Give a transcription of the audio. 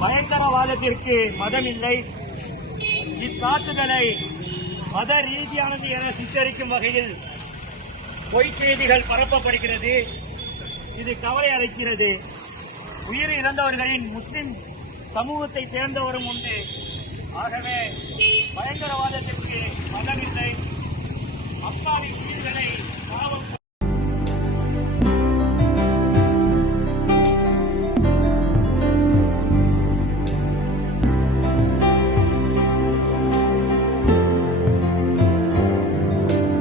பயங்கரவாதத்திற்கு மதம் இல்லை. இத்தாக்குதலை மத ரீதியானது என சித்தரிக்கும் வகையில் பொய் செய்திகள் பரப்பப்படுகிறது. இது கவலை அளிக்கிறது. உயிர் இழந்தவர்களின் முஸ்லிம் சமூகத்தை சேர்ந்தவரும் உண்டு. ஆகவே பயங்கரவாதத்திற்கு மதம் இல்லை. அப்பாவி